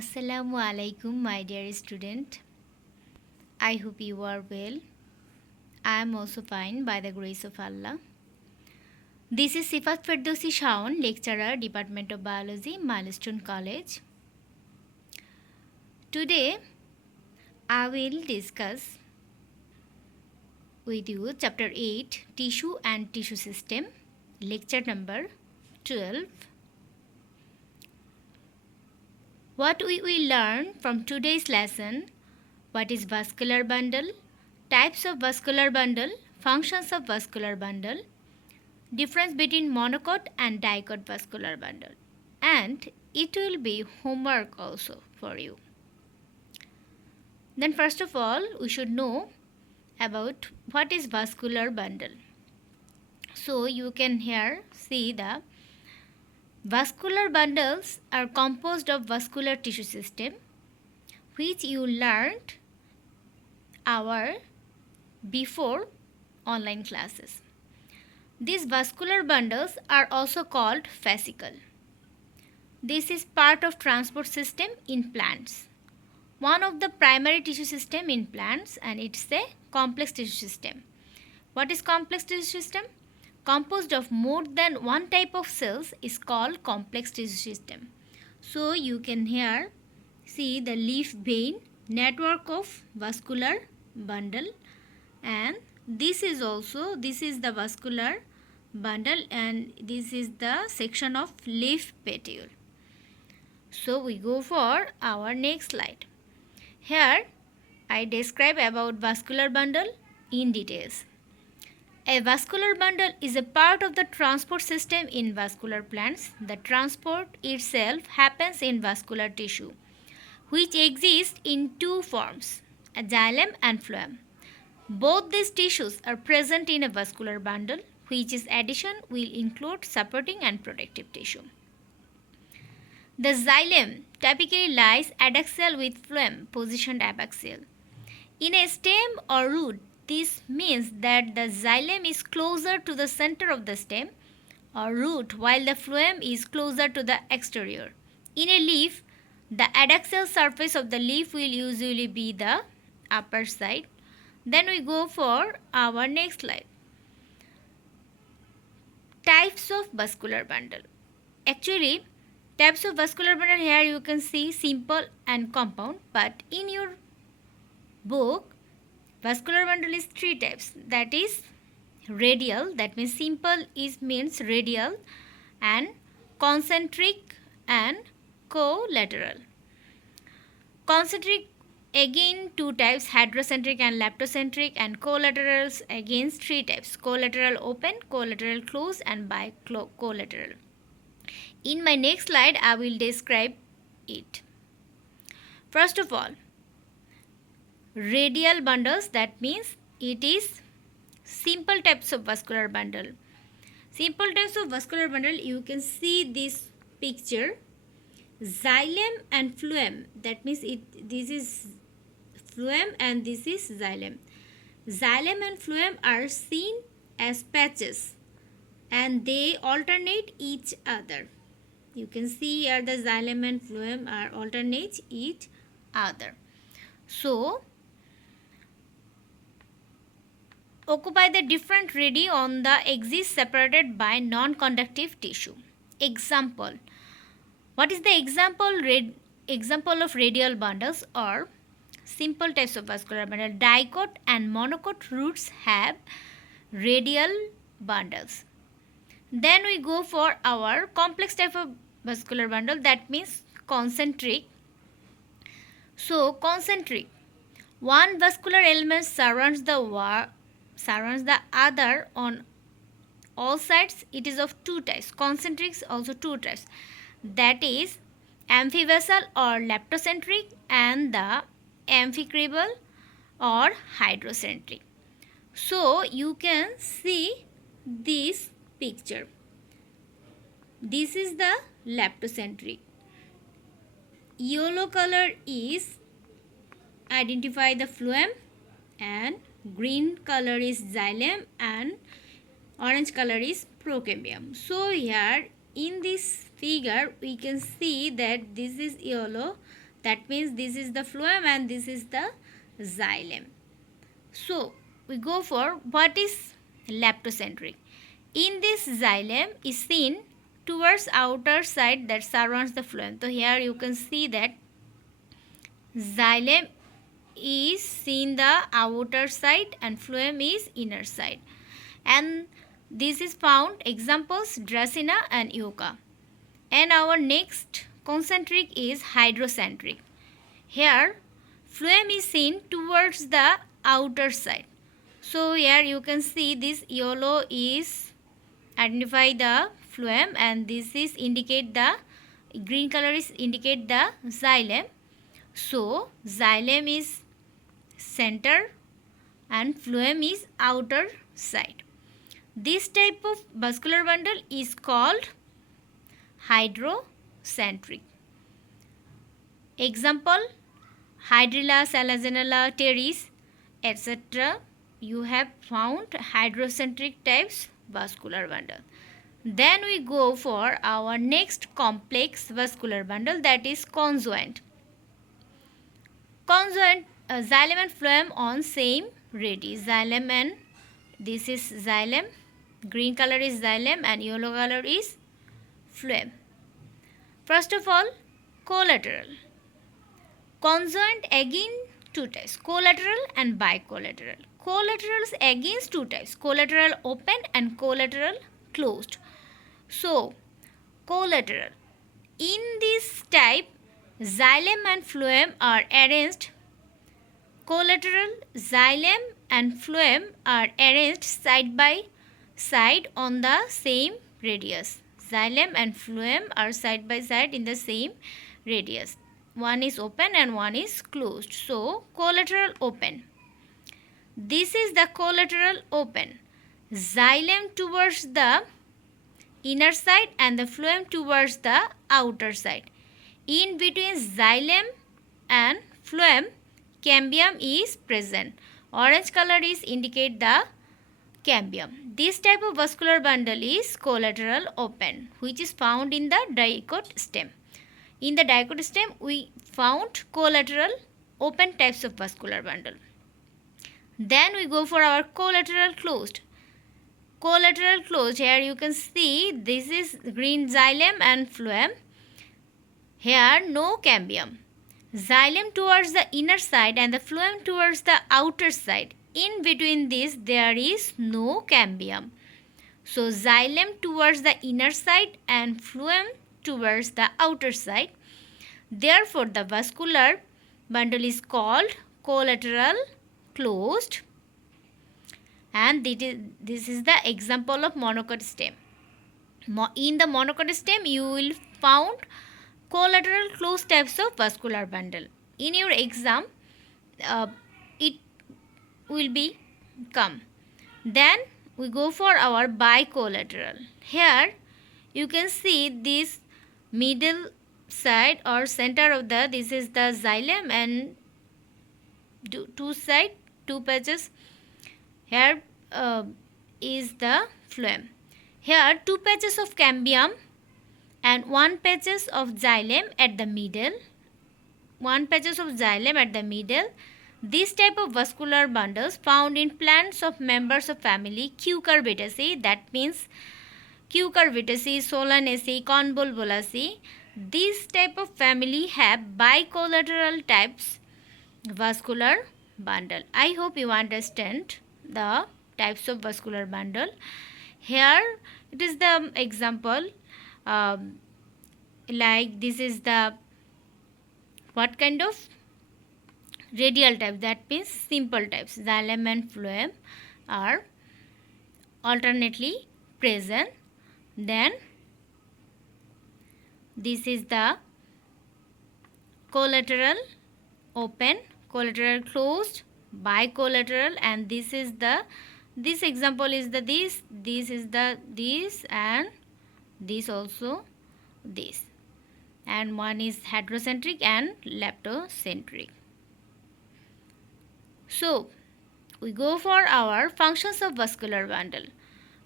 Assalamu alaikum, my dear student. I hope you are well. I am also fine by the grace of Allah. This is Sifat Ferdowsi Shaun, lecturer, Department of Biology, Milestone College. Today, I will discuss with you Chapter 8, Tissue and Tissue System, lecture number 12. What we will learn from today's lesson: what is vascular bundle, types of vascular bundle, functions of vascular bundle, difference between monocot and dicot vascular bundle, and it will be homework also for you. Then first of all, we should know about what is vascular bundle. So you can here see the vascular bundles are composed of vascular tissue system, which you learned our before online classes. These vascular bundles are also called fascicle. This is part of transport system in plants. One of the primary tissue system in plants, and it's a complex tissue system. What is complex tissue system? Composed of more than one type of cells is called complex tissue system. So you can here see the leaf vein network of vascular bundle, and this is the vascular bundle, and this is the section of leaf petiole. So we go for our next slide. Here I describe about vascular bundle in details. A vascular bundle is a part of the transport system in vascular plants. The transport itself happens in vascular tissue, which exists in two forms, a xylem and phloem. Both these tissues are present in a vascular bundle, which is addition will include supporting and protective tissue. The xylem typically lies adaxial with phloem positioned abaxial. In a stem or root, this means that the xylem is closer to the center of the stem or root, while the phloem is closer to the exterior. In a leaf, the adaxial surface of the leaf will usually be the upper side. Then we go for our next slide. Types of vascular bundle. Actually, types of vascular bundle, here you can see simple and compound, but in your book, vascular bundle is three types. That is radial, that means simple means radial, and concentric and collateral. Concentric again two types, hydrocentric and leptocentric, and collaterals again three types, collateral open, collateral closed, and bicollateral. In my next slide I will describe it. First of all, radial bundles, that means it is simple types of vascular bundle. Simple types of vascular bundle, you can see this picture, xylem and phloem, that means this is phloem and this is xylem. Xylem and phloem are seen as patches and they alternate each other. You can see here the xylem and phloem are alternate each other. So occupy the different radii on the axis separated by non-conductive tissue. Example. What is the example of radial bundles or simple types of vascular bundle? Dicot and monocot roots have radial bundles. Then we go for our complex type of vascular bundle, that means concentric. So concentric, one vascular element surrounds the other on all sides. It is of two types. Concentrics also two types, that is amphivasal or leptocentric and the amphicrybal or hydrocentric. So you can see this picture. This is the leptocentric. Yellow color is identify the phloem, and green color is xylem, and orange color is procambium. So here in this figure we can see that this is yellow, That means this is the phloem and this is the xylem. So we go for what is leptocentric. In this, xylem is seen towards outer side that surrounds the phloem. So here you can see that xylem is seen the outer side and phloem is inner side. And this is found examples Dracaena and Euca. And our next concentric is hydrocentric. Here phloem is seen towards the outer side. So here you can see this yellow is identify the phloem and this is indicate the green color is indicate the xylem. So xylem is center and phloem is outer side. This type of vascular bundle is called hydrocentric. Example Hydrilla, Salagenella, teres, etc. You have found hydrocentric types vascular bundle. Then we go for our next complex vascular bundle, that is conjoint. Conjoint xylem and phloem on same radii. Xylem and this is xylem, green color is xylem and yellow color is phloem. First of all, collateral. Conjoint again two types, collateral and bicollateral. Collaterals against two types, collateral open and collateral closed. So collateral, in this type xylem and phloem are arranged. Collateral, xylem and phloem are arranged side by side on the same radius. Xylem and phloem are side by side in the same radius. One is open and one is closed. So collateral open. This is the collateral open. Xylem towards the inner side and the phloem towards the outer side. In between xylem and phloem, cambium is present. Orange color is indicate the cambium. This type of vascular bundle is collateral open, which is found in the dicot stem. In the dicot stem, we found collateral open types of vascular bundle. Then we go for our collateral closed. Collateral closed, here you can see this is green xylem and phloem. Here no cambium. Xylem towards the inner side and the phloem towards the outer side. In between this there is no cambium. So xylem towards the inner side and phloem towards the outer side. Therefore the vascular bundle is called collateral closed. And this is the example of monocot stem. In the monocot stem you will found collateral closed types of vascular bundle. In your exam it will be come. Then we go for our bicollateral. Here you can see this middle side or center of the, this is the xylem and two side, two patches. Here is the phloem. Here two patches of cambium and one patches of xylem at the middle. One patches of xylem at the middle. This type of vascular bundles found in plants of members of family Cucurbitaceae, that means Cucurbitaceae, Solanaceae, Convolvulaceae. This type of family have bicollateral types vascular bundle. I hope you understand the types of vascular bundle. Here it is the example like this is the what kind of radial type, that means simple types. Xylem and phloem are alternately present. Then this is the collateral open, collateral closed, bicollateral, and this is the, this example is the this is the this and this also this, and one is hydrocentric and leptocentric. So we go for our functions of vascular bundle.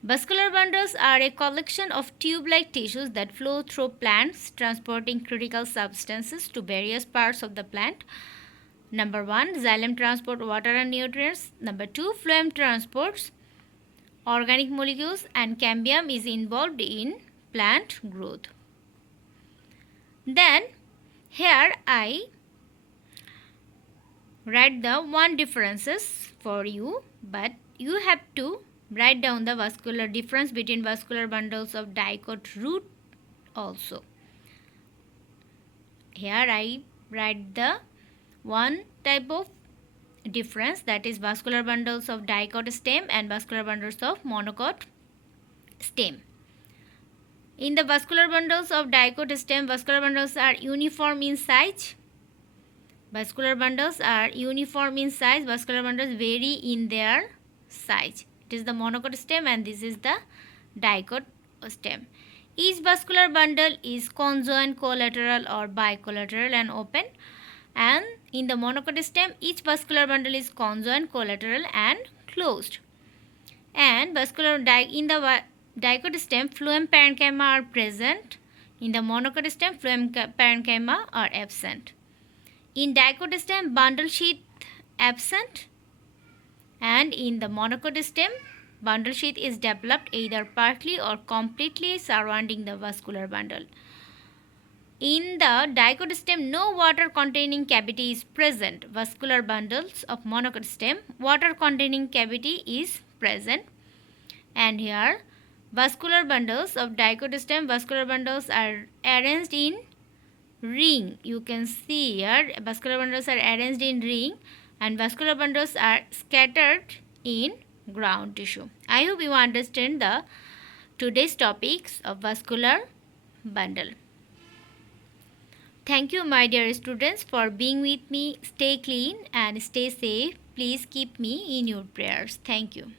Vascular bundles are a collection of tube-like tissues that flow through plants, transporting critical substances to various parts of the plant. Number 1, xylem transport water and nutrients. Number 2, phloem transports organic molecules, and cambium is involved in plant growth. Then here I write the one differences for you, but you have to write down the vascular difference between vascular bundles of dicot root also. Here I write the one type of difference, that is vascular bundles of dicot stem and vascular bundles of monocot stem. In the vascular bundles of dicot stem, vascular bundles are uniform in size. Vascular bundles are uniform in size. Vascular bundles vary in their size. It is the monocot stem and this is the dicot stem. Each vascular bundle is conjoined, collateral or bicollateral and open. And in the monocot stem, each vascular bundle is conjoined, collateral and closed. And in the dicot stem, phloem parenchyma are present. In the monocot stem, phloem parenchyma are absent. In dicot stem, bundle sheath absent, and in the monocot stem, bundle sheath is developed either partly or completely surrounding the vascular bundle. In the dicot stem, no water containing cavity is present. Vascular bundles of monocot stem, water containing cavity is present. And here, vascular bundles of dicot stem, vascular bundles are arranged in ring. You can see here, vascular bundles are arranged in ring and vascular bundles are scattered in ground tissue. I hope you understand the today's topics of vascular bundle. Thank you, my dear students, for being with me. Stay clean and stay safe. Please keep me in your prayers. Thank you.